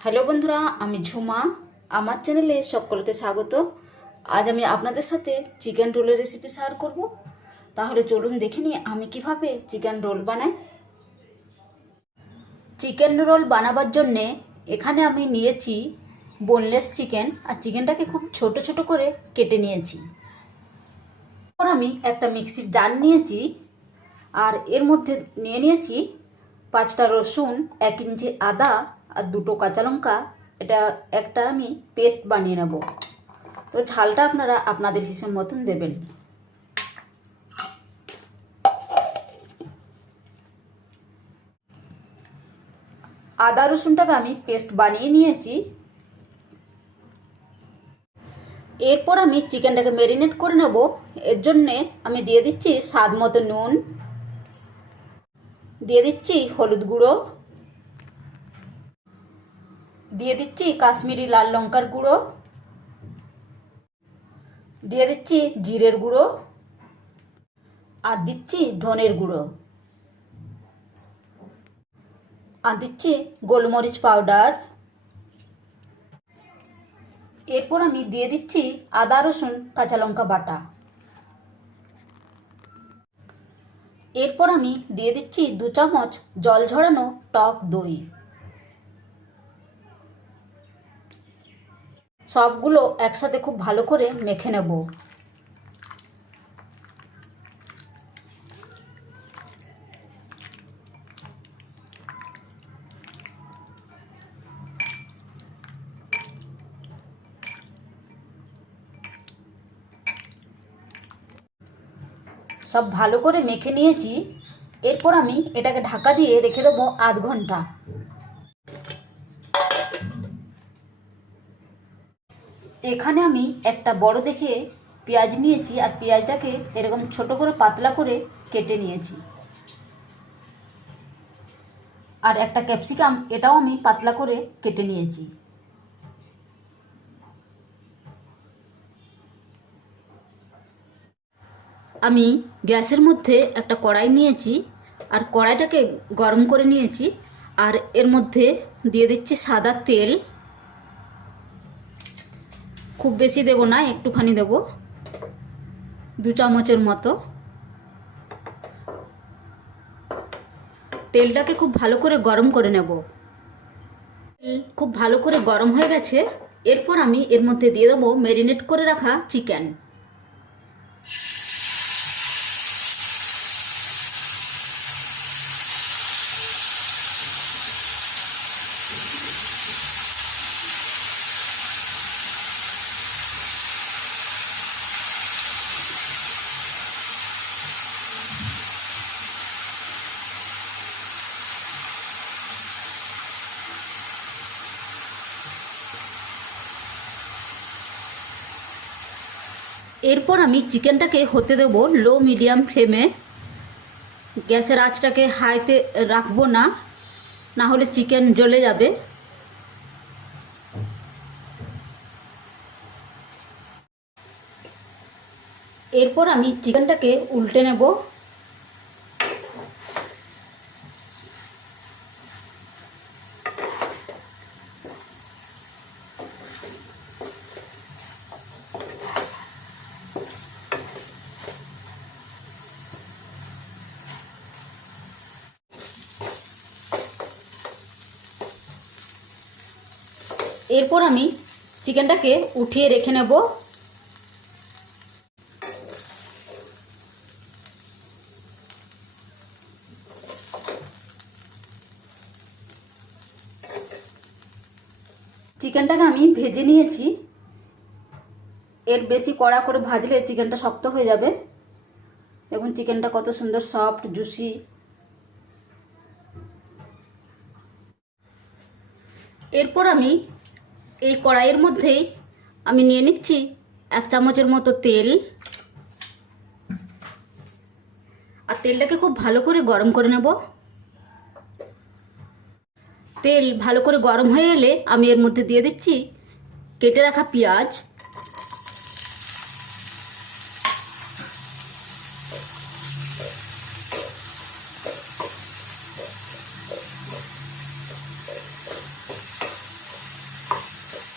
Hello বন্ধুরা, আমি ঝুমা। আমার চ্যানেলে সকলকে স্বাগত। আজ আমি আপনাদের সাথে চিকেন রোলের রেসিপি শেয়ার করব। তাহলে চলুন দেখে নিই আমি কিভাবে চিকেন রোল বানাই। চিকেন রোল বানাবার জন্যে এখানে আমি নিয়েছি বোনলেস চিকেন, আর চিকেনটাকে খুব ছোট ছোট করে কেটে নিয়েছি। তারপর আমি একটা মিক্সির জার নিয়েছি, আর এর মধ্যে নিয়েছি 5টা রসুন, 1 ইঞ্চি আদা আর 2টো কাঁচা লঙ্কা। এটা একটা আমি পেস্ট বানিয়ে নেব। তো ঝালটা আপনারা আপনাদের হিসেব মতন দেবেন। আদা রসুনটাকে আমি পেস্ট বানিয়ে নিয়েছি। এরপর আমি চিকেনটাকে ম্যারিনেট করে নেব। এর জন্যে আমি দিয়ে দিচ্ছি স্বাদ মতো নুন, দিয়ে দিচ্ছি হলুদ গুঁড়ো, দিয়ে দিচ্ছি কাশ্মীরি লাল লঙ্কার গুঁড়ো, দিয়ে দিচ্ছি জিরের গুঁড়ো, আর দিচ্ছি ধনের গুঁড়ো, আর দিচ্ছি গোলমরিচ পাউডার। এরপর আমি দিয়ে দিচ্ছি আদা রসুন কাঁচা লঙ্কা বাটা। এরপর আমি দিয়ে দিচ্ছি 2 চামচ জল ঝরানো টক দই। সবগুলো একসাথে খুব ভালো করে মেখে নেব। সব ভালো করে মেখে নিয়েছি। এরপর আমি এটাকে ঢাকা দিয়ে রেখে দেবো আধ ঘন্টা। এখানে আমি একটা বড় দেখে পেঁয়াজ নিয়েছি, আর পেঁয়াজটাকে এরকম ছোট করে পাতলা করে কেটে নিয়েছি। আর একটা ক্যাপসিকাম, এটাও আমি পাতলা করে কেটে নিয়েছি। আমি গ্যাসের মধ্যে একটা কড়াই নিয়েছি, আর কড়াইটাকে গরম করে নিয়েছি। আর এর মধ্যে দিয়ে দিচ্ছি সাদা তেল। খুব বেশি দেব না, একটুখানি দেব, 2 চামচের মতো। তেলটাকে খুব ভালো করে গরম করে নেব। খুব ভালো করে গরম হয়ে গেছে। এরপর আমি এর মধ্যে দিয়ে দেবো ম্যারিনেট করে রাখা চিকেন। এরপর আমি চিকেনটাকে হতে দেব লো মিডিয়াম ফ্লেমে। গ্যাসের আঁচটাকে হাইতে রাখবো না, না হলে চিকেন জ্বলে যাবে। এরপর আমি চিকেনটাকে উল্টে নেব। এরপর আমি চিকেনটাকে উঠিয়ে রেখে নেব। চিকেনটাকে আমি ভেজে নিয়েছি। এর বেশি কড়া করে ভাজলে চিকেনটা শক্ত হয়ে যাবে। দেখুন চিকেনটা কত সুন্দর সফট জুসি। এরপর আমি এই কড়াইয়ের মধ্যেই আমি নিয়ে নিচ্ছি 1 চামচের মতো তেল, আর তেলটাকে খুব ভালো করে গরম করে নেব। তেল ভালো করে গরম হয়ে এলে আমি এর মধ্যে দিয়ে দিচ্ছি কেটে রাখা পেঁয়াজ।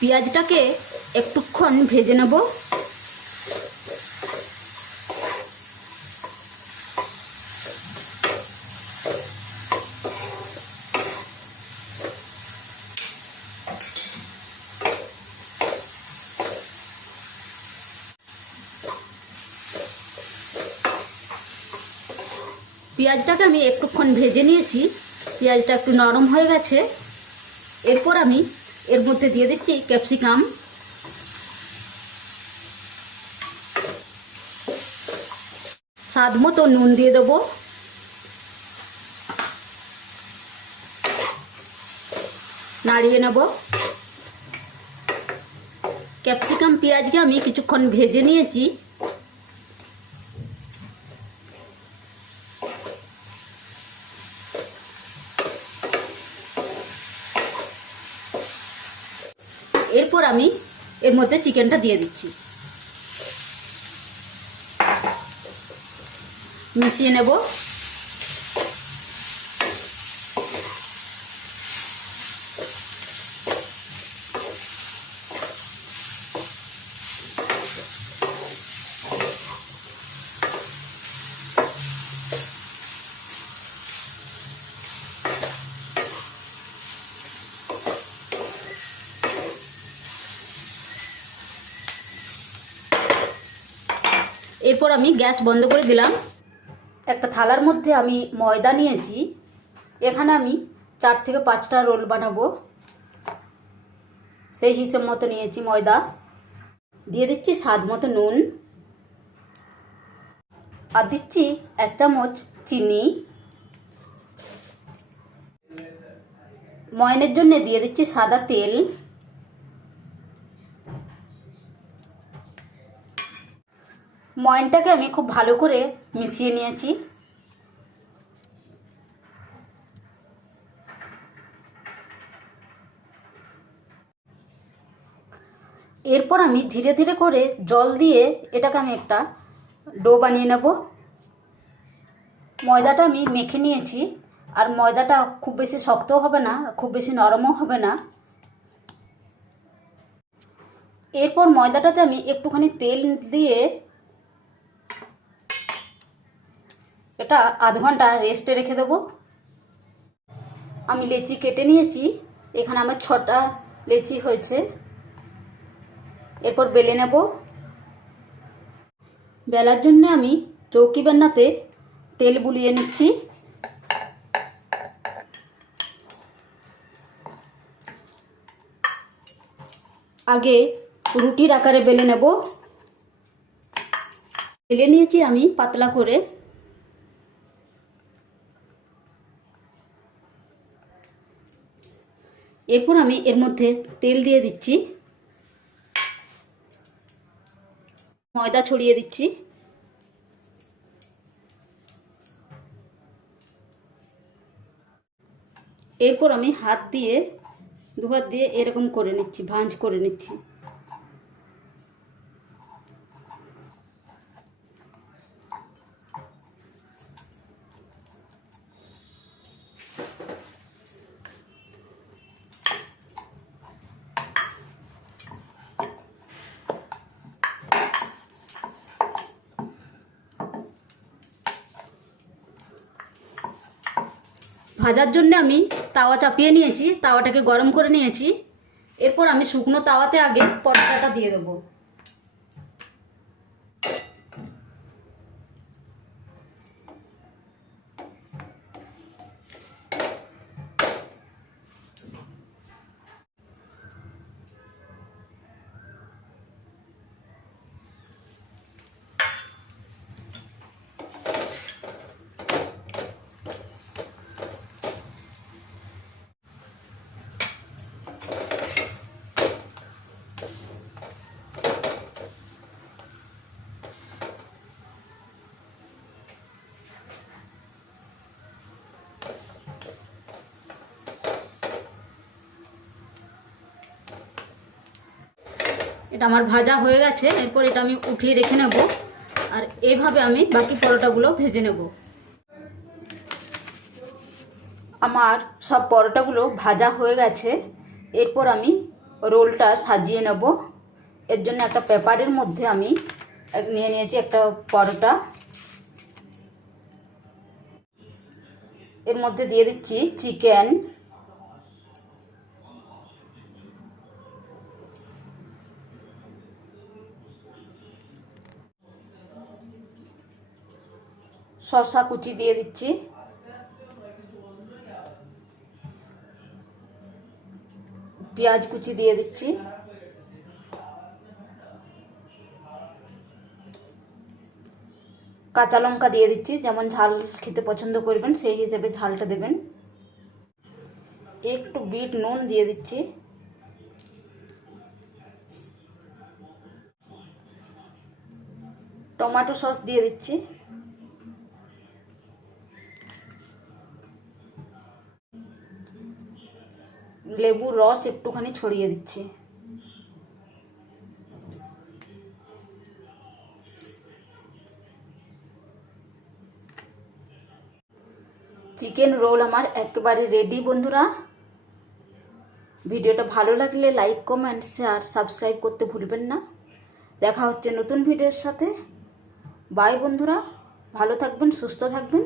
পেঁয়াজটাকে একটুক্ষণ ভেজে নেব। পেঁয়াজটাকে আমি একটুক্ষণ ভেজে নিয়েছি, পেঁয়াজটা একটু নরম হয়ে গেছে। এরপর আমি এর মধ্যে দিয়ে দিচ্ছি ক্যাপসিকাম, স্বাদ মতো নুন দিয়ে দেবো, নাড়িয়ে নেব। ক্যাপসিকাম পেঁয়াজকে আমি কিছুক্ষণ ভেজে নিয়েছি। এরপর আমি এর মধ্যে চিকেনটা দিয়ে দিচ্ছি, মিশিয়ে নেব। এরপর আমি গ্যাস বন্ধ করে দিলাম। একটা থালার মধ্যে আমি ময়দা নিয়েছি, এখানে আমি 4 থেকে 5টা রোল বানাবো, সেই হিসেব মতো নিয়েছি ময়দা। দিয়ে দিচ্ছি স্বাদ মতো নুন, আর দিচ্ছি 1 চামচ চিনি। ময়নের জন্য দিয়ে দিচ্ছি সাদা তেল। ময়নটাকে আমি খুব ভালো করে মিশিয়ে নিয়েছি। এরপর আমি ধীরে ধীরে করে জল দিয়ে এটাকে আমি একটা ডো বানিয়ে নেব। ময়দাটা আমি মেখে নিয়েছি, আর ময়দাটা খুব বেশি শক্তও হবে না, খুব বেশি নরমও হবে না। এরপর ময়দাটাতে আমি একটুখানি তেল দিয়ে এটা আধ ঘন্টা রেস্টে রেখে দেবো। আমি লেচি কেটে নিয়েছি, এখানে আমার 6টা লেচি হয়েছে। এরপর বেলে নেব। বেলার জন্য আমি চৌকি বেলনাতে তেল বুলিয়ে নিচ্ছি। আগে রুটির আকারে বেলে নেব। বেলে নিয়েছি আমি পাতলা করে। এরপর আমি এর মধ্যে তেল দিয়ে দিচ্ছি, ময়দা ছড়িয়ে দিচ্ছি। এরপর আমি হাত দিয়ে, 2 হাত দিয়ে এরকম করে নিচ্ছি, ভাঁজ করে নিচ্ছি। ভাজার জন্য আমি তাওয়া চাপিয়ে নিয়েছি, তাওয়াটাকে গরম করে নিয়েছি। এরপর আমি শুকনো তাওয়াতে আগে পরোটাটা দিয়ে দেবো। এটা আমার ভাজা হয়ে গেছে। এরপর এটা আমি উঠিয়ে রেখে নেব, আর এইভাবে আমি বাকি পরোটাগুলো ভেজে নেব। আমার সব পরোটাগুলো ভাজা হয়ে গেছে। এরপর আমি রোলটা সাজিয়ে নেব। এর জন্য একটা পেপারের মধ্যে আমি নিয়ে নিয়েছি একটা পরোটা। এর মধ্যে দিয়ে দিচ্ছি চিকেন, শসা কুচি দিয়ে দিচ্ছি, পেঁয়াজ কুচি দিয়ে দিচ্ছি, কাঁচা লঙ্কা দিয়ে দিচ্ছি, যেমন ঝাল খেতে পছন্দ করবেন সেই হিসেবে ঝালটা দেবেন। একটু বিট নুন দিয়ে দিচ্ছি, টমেটো সস দিয়ে দিচ্ছি, লেবুর রস একটুখানি ছড়িয়ে দিচ্ছি। চিকেন রোল আমার একেবারে রেডি বন্ধুরা। ভিডিওটা ভালো লাগলে লাইক, কমেন্ট, শেয়ার, সাবস্ক্রাইব করতে ভুলবেন না। দেখা হচ্ছে নতুন ভিডিওর সাথে। বাই বন্ধুরা, ভালো থাকবেন, সুস্থ থাকবেন।